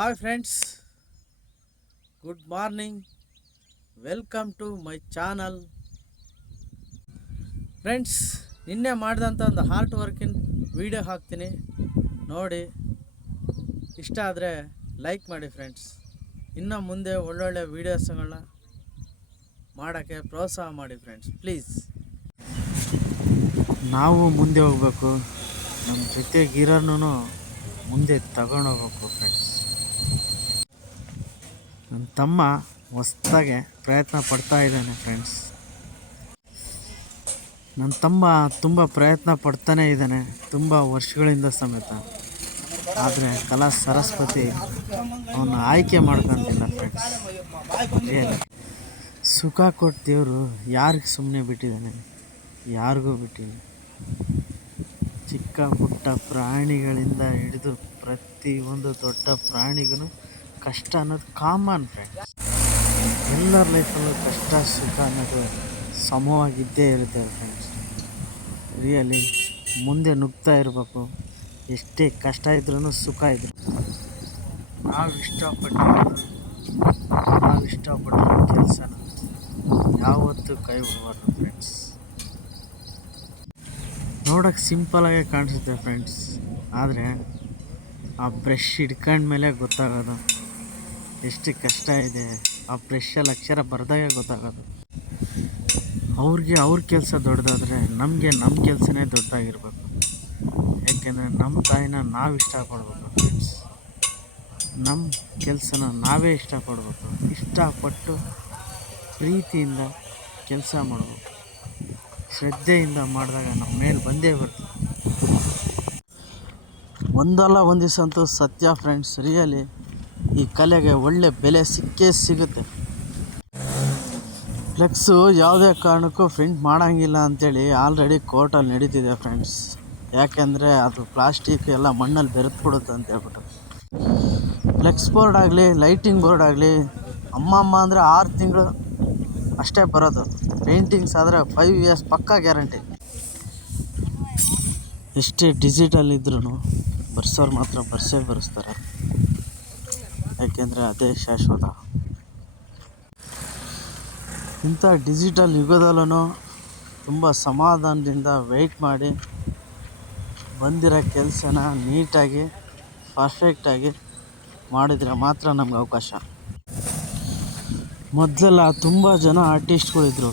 Hi friends, good morning. Welcome to my channel. Friends, ನಿನ್ನೆ ಮಾಡಿದಂಥ ಒಂದು ಹಾರ್ಟ್ ವರ್ಕಿನ ವೀಡಿಯೋ ಹಾಕ್ತೀನಿ ನೋಡಿ. ಇಷ್ಟ ಆದರೆ ಲೈಕ್ ಮಾಡಿ ಫ್ರೆಂಡ್ಸ್. ಇನ್ನು ಮುಂದೆ ಒಳ್ಳೊಳ್ಳೆ ವೀಡಿಯೋಸ್ಗಳನ್ನ ಮಾಡೋಕ್ಕೆ ಪ್ರೋತ್ಸಾಹ ಮಾಡಿ ಫ್ರೆಂಡ್ಸ್, ಪ್ಲೀಸ್. ನಾವು ಮುಂದೆ ಹೋಗಬೇಕು, ನಮ್ಮ ಜೊತೆಗಿರೋನು ಮುಂದೆ ತಗೊಂಡೋಗ್ಬೇಕು ಫ್ರೆಂಡ್ಸ್. ನನ್ನ ತಮ್ಮ ಹೊಸ್ದಾಗೆ ಪ್ರಯತ್ನ ಪಡ್ತಾ ಇದ್ದಾನೆ ಫ್ರೆಂಡ್ಸ್. ನನ್ನ ತಮ್ಮ ತುಂಬ ಪ್ರಯತ್ನ ಪಡ್ತಾನೇ ಇದ್ದಾನೆ, ತುಂಬ ವರ್ಷಗಳಿಂದ ಸಮೇತ. ಆದರೆ ಕಲಾ ಸರಸ್ವತಿ ಅವನ್ನ ಆಯ್ಕೆ ಮಾಡ್ಕೊಂತಿಲ್ಲ ಫ್ರೆಂಡ್ಸ್. ಸುಖ ಕೊಟ್ಟು ದೇವರು ಯಾರಿಗೆ ಸುಮ್ಮನೆ ಬಿಟ್ಟಿದ್ದಾನೆ? ಯಾರಿಗೂ ಬಿಟ್ಟಿಲ್ಲ. ಚಿಕ್ಕ ಪುಟ್ಟ ಪ್ರಾಣಿಗಳಿಂದ ಹಿಡಿದು ಪ್ರತಿಯೊಂದು ದೊಡ್ಡ ಪ್ರಾಣಿಗೂ ಕಷ್ಟ ಅನ್ನೋದು ಕಾಮನ್ ಫ್ರೆಂಡ್ಸ್. ಎಲ್ಲರ ಲೈಫಲ್ಲೂ ಕಷ್ಟ ಸುಖ ಅನ್ನೋದು ಸಮವಾಗಿದ್ದೇ ಇರುತ್ತೆ ಫ್ರೆಂಡ್ಸ್. ರಿಯಲಿ ಮುಂದೆ ನುಗ್ತಾ ಇರಬೇಕು. ಎಷ್ಟೇ ಕಷ್ಟ ಇದ್ರೂ ಸುಖ ಇದ್ರು ನಾವು ಇಷ್ಟಪಟ್ಟಿರೋ ಕೆಲಸನ ಯಾವತ್ತೂ ಕೈ ಬಿಡಬಾರ್ದು ಫ್ರೆಂಡ್ಸ್. ನೋಡೋಕ್ಕೆ ಸಿಂಪಲಾಗೆ ಕಾಣಿಸುತ್ತೆ ಫ್ರೆಂಡ್ಸ್, ಆದರೆ ಆ ಬ್ರಷ್ ಹಿಡ್ಕೊಂಡ್ಮೇಲೆ ಗೊತ್ತಾಗೋದು ಎಷ್ಟು ಕಷ್ಟ ಇದೆ. ಆ ಬ್ರಷಲ್ಲಿ ಅಕ್ಷರ ಬರೆದಾಗ ಗೊತ್ತಾಗೋದು. ಅವ್ರಿಗೆ ಅವ್ರ ಕೆಲಸ ದೊಡ್ಡದಾದರೆ ನಮಗೆ ನಮ್ಮ ಕೆಲಸನೇ ದೊಡ್ಡದಾಗಿರ್ಬೇಕು. ಯಾಕೆಂದರೆ ನಮ್ಮ ತಾಯಿನ ನಾವು ಇಷ್ಟಪಡ್ಬೇಕು ಫ್ರೆಂಡ್ಸ್. ನಮ್ಮ ಕೆಲಸನ ನಾವೇ ಇಷ್ಟಪಡಬೇಕು. ಇಷ್ಟಪಟ್ಟು ಪ್ರೀತಿಯಿಂದ ಕೆಲಸ ಮಾಡಬೇಕು. ಶ್ರದ್ಧೆಯಿಂದ ಮಾಡಿದಾಗ ನಮ್ಮ ಮೇಲೆ ಬಂದೇ ಬರ್ತದೆ. ಒಂದಲ್ಲ ಒಂದು ದಿವಸ ಅಂತೂ ಸತ್ಯ ಫ್ರೆಂಡ್ಸ್. ರಿಯಲಿ ಈ ಕಲೆಗೆ ಒಳ್ಳೆ ಬೆಲೆ ಸಿಕ್ಕೇ ಸಿಗುತ್ತೆ. ಫ್ಲೆಕ್ಸು ಯಾವುದೇ ಕಾರಣಕ್ಕೂ ಪ್ರಿಂಟ್ ಮಾಡೋಂಗಿಲ್ಲ ಅಂಥೇಳಿ ಆಲ್ರೆಡಿ ಕೋರ್ಟಲ್ಲಿ ನಡೀತಿದೆ ಫ್ರೆಂಡ್ಸ್. ಯಾಕೆಂದರೆ ಅದು ಪ್ಲಾಸ್ಟಿಕ್ ಎಲ್ಲ ಮಣ್ಣಲ್ಲಿ ಬೆರೆತ್ಬಿಡುತ್ತೆ ಅಂತ ಹೇಳ್ಬಿಟ್ಟು. ಫ್ಲೆಕ್ಸ್ ಬೋರ್ಡ್ ಆಗಲಿ ಲೈಟಿಂಗ್ ಬೋರ್ಡ್ ಆಗಲಿ ಅಮ್ಮಮ್ಮ ಅಂದರೆ 6 ತಿಂಗಳು ಅಷ್ಟೇ ಬರೋದು. ಪೇಂಟಿಂಗ್ಸ್ ಆದರೆ 5 ಇಯರ್ಸ್ ಪಕ್ಕಾ ಗ್ಯಾರಂಟಿ. ಎಷ್ಟೇ ಡಿಜಿಟಲ್ ಇದ್ರೂ ಬರ್ಸೋರು ಮಾತ್ರ ಬರೆಸ್ತಾರೆ. ಯಾಕೆಂದರೆ ಅದೇ ಶಾಶ್ವತ. ಇಂಥ ಡಿಜಿಟಲ್ ಯುಗದಲ್ಲೂ ತುಂಬ ಸಮಾಧಾನದಿಂದ ವೆಯ್ಟ್ ಮಾಡಿ ಬಂದಿರೋ ಕೆಲಸನ ನೀಟಾಗಿ ಪರ್ಫೆಕ್ಟಾಗಿ ಮಾಡಿದರೆ ಮಾತ್ರ ನಮ್ಗೆ ಅವಕಾಶ. ಮೊದಲೆಲ್ಲ ತುಂಬ ಜನ ಆರ್ಟಿಸ್ಟ್ಗಳಿದ್ರು,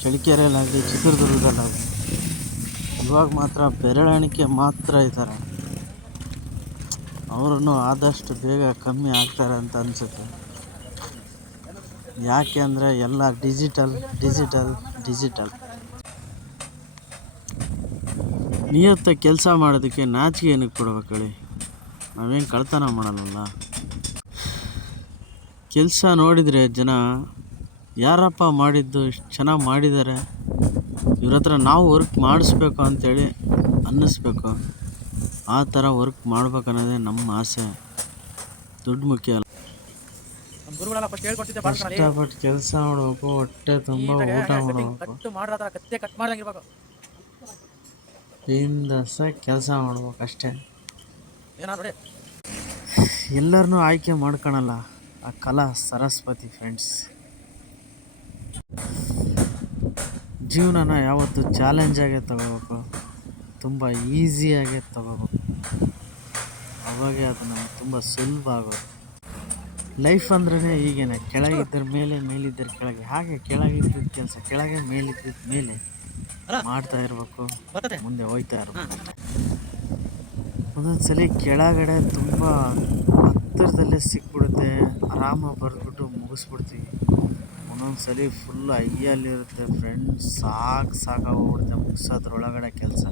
ಚಳ್ಳಕೆರೆಯಲ್ಲಾಗಲಿ ಚಿತ್ರದುರ್ಗದಲ್ಲಾಗಲಿ. ಇವಾಗ ಮಾತ್ರ ಬೆರಳೆಣಿಕೆ ಮಾತ್ರ ಇದ್ದಾರೆ. ಅವರನ್ನು ಆದಷ್ಟು ಬೇಗ ಕಮ್ಮಿ ಆಗ್ತಾರೆ ಅಂತ ಅನಿಸುತ್ತೆ. ಯಾಕೆ ಅಂದರೆ ಎಲ್ಲ ಡಿಜಿಟಲ್. ನಿಯತ್ತ ಕೆಲಸ ಮಾಡೋದಕ್ಕೆ ನಾಚಿಕೆ ಏನಕ್ಕೆ ಕೊಡ್ಬೇಕು ಹೇಳಿ? ನಾವೇನು ಕಳ್ತನ ಮಾಡಲ್ಲ. ಕೆಲಸ ನೋಡಿದರೆ ಜನ ಯಾರಪ್ಪ ಮಾಡಿದ್ದು ಇಷ್ಟು ಚೆನ್ನಾಗಿ ಮಾಡಿದ್ದಾರೆ, ಇವ್ರ ಹತ್ರ ನಾವು ವರ್ಕ್ ಮಾಡಿಸ್ಬೇಕು ಅಂಥೇಳಿ ಅನ್ನಿಸ್ಬೇಕು. ಆ ಥರ ವರ್ಕ್ ಮಾಡ್ಬೇಕನ್ನೋದೇ ನಮ್ಮ ಆಸೆ. ದುಡ್ಡು ಮುಖ್ಯ ಅಲ್ಲ. ಕಷ್ಟಪಟ್ಟು ಕೆಲಸ ಮಾಡಬೇಕು, ಹೊಟ್ಟೆ ತುಂಬ ಊಟ ಮಾಡಬೇಕು, ಇಂದಸ ಕೆಲಸ ಮಾಡ್ಬೇಕು ಅಷ್ಟೇ. ಎಲ್ಲರನ್ನೂ ಆಯ್ಕೆ ಮಾಡ್ಕೊಳಲ್ಲ ಆ ಕಲಾ ಸರಸ್ವತಿ ಫ್ರೆಂಡ್ಸ್. ಜೀವನನ ಯಾವತ್ತೂ ಚಾಲೆಂಜಾಗೆ ತಗೋಬೇಕು, ತುಂಬ ಈಸಿಯಾಗೆ ತಗೋಬೇಕು. ಅವಾಗೇ ಅದು ನಮ್ಗೆ ತುಂಬ ಸುಲಭ ಆಗೋದು. ಲೈಫ್ ಅಂದ್ರೇ ಹೀಗೇನೆ, ಕೆಳಗಿದ್ದರೆ ಮೇಲೆ, ಮೇಲಿದ್ದರೆ ಕೆಳಗೆ. ಹಾಗೆ ಕೆಳಗಿದ್ದ ಕೆಲಸ ಕೆಳಗೆ, ಮೇಲಿದ್ದ ಮೇಲೆ ಮಾಡ್ತಾ ಇರಬೇಕು, ಮುಂದೆ ಹೋಗ್ತಾ ಇರಬೇಕು. ಒಂದೊಂದು ಸಲ ಕೆಳಗಡೆ ತುಂಬ ಹತ್ತಿರದಲ್ಲೇ ಸಿಕ್ಬಿಡುತ್ತೆ, ಆರಾಮಾಗಿ ಬರೆದ್ಬಿಟ್ಟು ಮುಗಿಸ್ಬಿಡ್ತೀವಿ. ಒಂದೊಂದು ಸಲ ಫುಲ್ ಹೈಯಲ್ಲಿರುತ್ತೆ ಫ್ರೆಂಡ್ಸ್, ಸಾಕಾಗೋಗ್ಬಿಡುತ್ತೆ ಮುಗಿಸೋದ್ರೊಳಗಡೆ ಕೆಲಸ.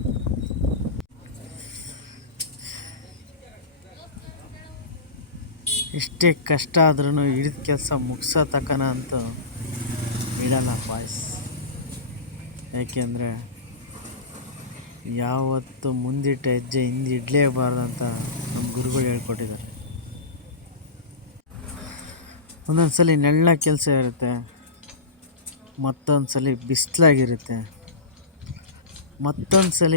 ಎಷ್ಟೇ ಕಷ್ಟ ಆದ್ರೂ ಹಿಡಿದ ಕೆಲಸ ಮುಗಿಸೋ ತಕ್ಕನ ಅಂತೂ ಬಿಡಲ್ಲ ಬಾಯ್ಸ್. ಯಾಕೆಂದರೆ ಯಾವತ್ತು ಮುಂದಿಟ್ಟ ಹೆಜ್ಜೆ ಹಿಂದಿಡಲೇಬಾರ್ದು ಅಂತ ನಮ್ಮ ಗುರುಗಳು ಹೇಳ್ಕೊಟ್ಟಿದ್ದಾರೆ. ಒಂದೊಂದು ಸಲ ನೆಳ್ಳ ಕೆಲಸ ಇರುತ್ತೆ, ಮತ್ತೊಂದು ಸಲ ಬಿಸಿಲಾಗಿರುತ್ತೆ, ಮತ್ತೊಂದು ಸಲ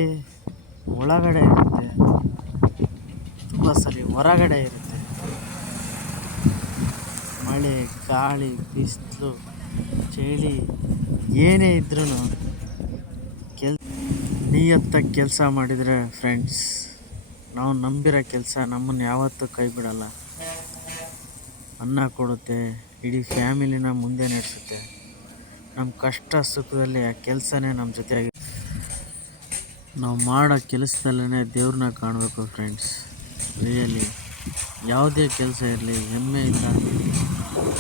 ಒಳಗಡೆ ಇರುತ್ತೆ, ತುಂಬ ಸಲ ಹೊರಗಡೆ ಇರುತ್ತೆ. ಮಳೆ ಗಾಳಿ ಬಿಸಿಲು ಚಳಿ ಏನೇ ಇದ್ರೂ ನಿಯತ್ತಾಗಿ ಕೆಲಸ ಮಾಡಿದರೆ ಫ್ರೆಂಡ್ಸ್, ನಾವು ನಂಬಿರೋ ಕೆಲಸ ನಮ್ಮನ್ನು ಯಾವತ್ತೂ ಕೈ ಬಿಡಲ್ಲ. ಅನ್ನ ಕೊಡುತ್ತೆ, ಇಡೀ ಫ್ಯಾಮಿಲಿನ ಮುಂದೆ ನಡೆಸುತ್ತೆ. ನಮ್ಮ ಕಷ್ಟ ಸುಖದಲ್ಲಿ ಆ ಕೆಲಸನೇ ನಮ್ಮ ಜೊತೆಯಾಗಿ ನಾವು ಮಾಡೋ ಕೆಲಸದಲ್ಲೇ ದೇವ್ರನ್ನ ಕಾಣಬೇಕು ಫ್ರೆಂಡ್ಸ್. ರಿಯಲಿ ಯಾವುದೇ ಕೆಲಸ ಇರಲಿ ಹೆಮ್ಮೆಯಿಂದ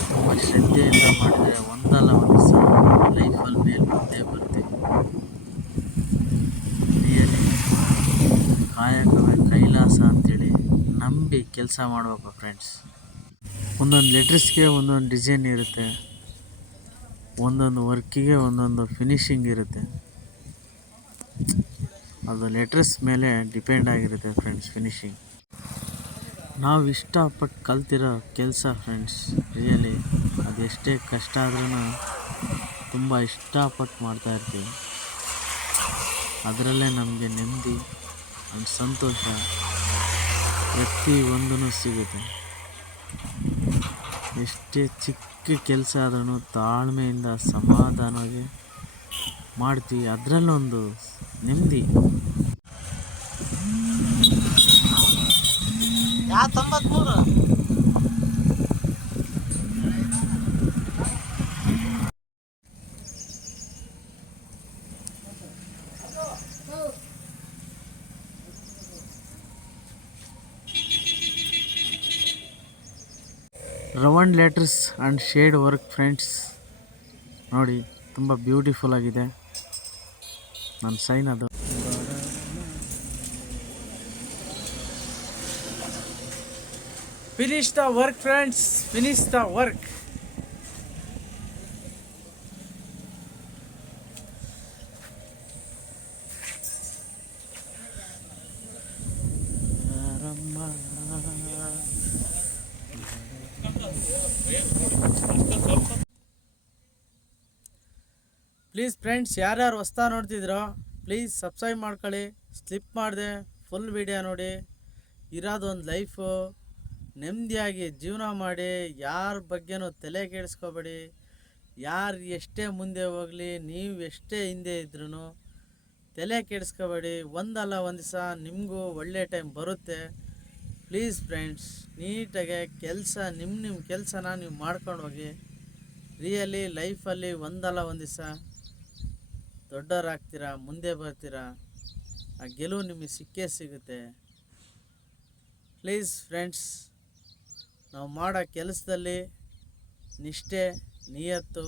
ತುಂಬ ಶ್ರದ್ಧೆಯಿಂದ ಮಾಡಿದರೆ ಒಂದಲ್ಲ ಒಂದು ದಿವಸ ಲೈಫಲ್ಲಿ ಮೇಲೆ ಬಂದೇ ಬರ್ತೀವಿ. ರಿಯಲಿ ಕಾಯಕವೇ ಕೈಲಾಸ ಅಂತೇಳಿ ನಂಬಿ ಕೆಲಸ ಮಾಡಬೇಕು ಫ್ರೆಂಡ್ಸ್. ಒಂದೊಂದು ಲೆಟ್ರಿಸ್ಗೆ ಒಂದೊಂದು ಡಿಸೈನ್ ಇರುತ್ತೆ, ಒಂದೊಂದು ವರ್ಕಿಗೆ ಒಂದೊಂದು ಫಿನಿಶಿಂಗ್ ಇರುತ್ತೆ. ಅದು ಲೆಟ್ರಸ್ ಮೇಲೆ ಡಿಪೆಂಡ್ ಆಗಿರುತ್ತೆ ಫ್ರೆಂಡ್ಸ್ ಫಿನಿಶಿಂಗ್. ನಾವು ಇಷ್ಟಪಟ್ಟು ಕಲ್ತಿರೋ ಕೆಲಸ ಫ್ರೆಂಡ್ಸ್. ರಿಯಲಿ ಅದೆಷ್ಟೇ ಕಷ್ಟ ಆದ್ರೂ ತುಂಬ ಇಷ್ಟಪಟ್ಟು ಮಾಡ್ತಾಯಿರ್ತೀವಿ. ಅದರಲ್ಲೇ ನಮಗೆ ನೆಮ್ಮದಿ ಆ್ಯಂಡ್ ಸಂತೋಷ ಪ್ರತಿಯೊಂದೂ ಸಿಗುತ್ತೆ. ಎಷ್ಟೇ ಚಿಕ್ಕ ಕೆಲಸ ಆದ್ರೂ ತಾಳ್ಮೆಯಿಂದ ಸಮಾಧಾನವಾಗಿ ಮಾಡ್ತೀವಿ, ಅದರಲ್ಲೊಂದು ನೆಮ್ಮದಿ. 93 round letters and shade work friends. ನೋಡಿ ತುಂಬ ಬ್ಯೂಟಿಫುಲ್ ಆಗಿದೆ ನನ್ನ ಸೈನ್. ಅದು finish the work friends, finish the work. Please friends, ಯಾರ್ಯಾರು ಹೊಸ್ತಾ ನೋಡ್ತಿದ್ರೋ ಪ್ಲೀಸ್ ಸಬ್ಸ್ಕ್ರೈಬ್ ಮಾಡ್ಕೊಳ್ಳಿ. ಸ್ಲಿಪ್ ಮಾಡಿದೆ ಫುಲ್ ವಿಡಿಯೋ ನೋಡಿ. ಇರೋದೊಂದು ಲೈಫು, ನೆಮ್ಮದಿಯಾಗಿ ಜೀವನ ಮಾಡಿ, ಯಾರ ಬಗ್ಗೆನೂ ತಲೆ ಕೆಡಿಸ್ಕೋಬೇಡಿ. ಯಾರು ಎಷ್ಟೇ ಮುಂದೆ ಹೋಗಲಿ, ನೀವು ಎಷ್ಟೇ ಹಿಂದೆ ಇದ್ರೂ ತಲೆ ಕೆಡಿಸ್ಕೋಬೇಡಿ. ಒಂದಲ್ಲ ಒಂದು ದಿವಸ ನಿಮಗೂ ಒಳ್ಳೆ ಟೈಮ್ ಬರುತ್ತೆ. ಪ್ಲೀಸ್ ಫ್ರೆಂಡ್ಸ್, ನೀಟಾಗೆ ಕೆಲಸ ನಿಮ್ಮ ಕೆಲಸನ ನೀವು ಮಾಡ್ಕೊಂಡು ಹೋಗಿ. ರಿಯಲಿ ಲೈಫಲ್ಲಿ ಒಂದಲ್ಲ ಒಂದು ದಿವಸ ದೊಡ್ಡವರಾಗ್ತೀರಾ, ಮುಂದೆ ಬರ್ತೀರಾ, ಆ ಗೆಲುವು ನಿಮಗೆ ಸಿಕ್ಕೇ ಸಿಗುತ್ತೆ. ಪ್ಲೀಸ್ ಫ್ರೆಂಡ್ಸ್, ನಾವು ಮಾಡೋ ಕೆಲಸದಲ್ಲಿ ನಿಷ್ಠೆ, ನಿಯತ್ತು,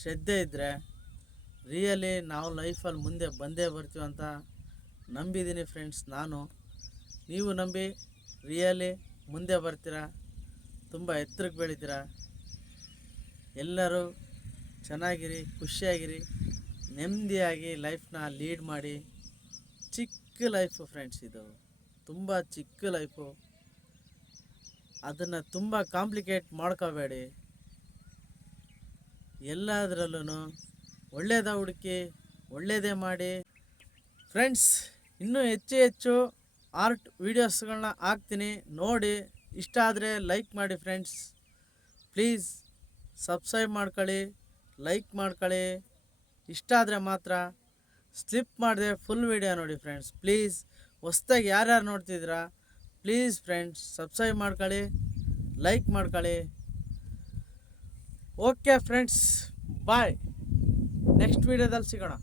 ಶ್ರದ್ಧೆ ಇದ್ದರೆ ರಿಯಲಿ ನಾವು ಲೈಫಲ್ಲಿ ಮುಂದೆ ಬಂದೇ ಬರ್ತೀವಿ ಅಂತ ನಂಬಿದ್ದೀನಿ ಫ್ರೆಂಡ್ಸ್. ನೀವು ನಂಬಿ ರಿಯಲಿ ಮುಂದೆ ಬರ್ತೀರಾ, ತುಂಬ ಎತ್ತರಕ್ಕೆ ಬೆಳಿತೀರಾ. ಎಲ್ಲರೂ ಚೆನ್ನಾಗಿರಿ, ಖುಷಿಯಾಗಿರಿ, ನೆಮ್ಮದಿಯಾಗಿ ಲೈಫ್ನ ಲೀಡ್ ಮಾಡಿ. ಚಿಕ್ಕ ಲೈಫು ಫ್ರೆಂಡ್ಸ್, ಇದು ತುಂಬ ಚಿಕ್ಕ ಲೈಫು. ಅದನ್ನು ತುಂಬ ಕಾಂಪ್ಲಿಕೇಟ್ ಮಾಡ್ಕೋಬೇಡಿ. ಎಲ್ಲದರಲ್ಲೂ ಒಳ್ಳೆಯದ ಹುಡುಕಿ, ಒಳ್ಳೆಯದೇ ಮಾಡಿ ಫ್ರೆಂಡ್ಸ್. ಇನ್ನೂ ಹೆಚ್ಚು ಆರ್ಟ್ ವೀಡಿಯೋಸ್ಗಳನ್ನ ಹಾಕ್ತೀನಿ, ನೋಡಿ. ಇಷ್ಟ ಆದರೆ ಲೈಕ್ ಮಾಡಿ ಫ್ರೆಂಡ್ಸ್. ಪ್ಲೀಸ್ ಸಬ್ಸ್ಕ್ರೈಬ್ ಮಾಡ್ಕೊಳ್ಳಿ, ಲೈಕ್ ಮಾಡ್ಕೊಳ್ಳಿ. ಇಷ್ಟ ಆದರೆ ಮಾತ್ರ ಸ್ಲಿಪ್ ಮಾಡಿದೆ ಫುಲ್ ವಿಡಿಯೋ ನೋಡಿ ಫ್ರೆಂಡ್ಸ್. ಪ್ಲೀಸ್ ಹೊಸ್ದಾಗಿ ಯಾರ್ಯಾರು ನೋಡ್ತಿದ್ದೀರಾ ಪ್ಲೀಸ್ ಫ್ರೆಂಡ್ಸ್ ಸಬ್ಸ್ಕ್ರೈಬ್ ಮಾಡ್ಕೊಳ್ಳಿ, ಲೈಕ್ ಮಾಡ್ಕೊಳ್ಳಿ. ಓಕೆ ಫ್ರೆಂಡ್ಸ್, ಬಾಯ್. ನೆಕ್ಸ್ಟ್ ವಿಡಿಯೋದಲ್ಲಿ ಸಿಗೋಣ.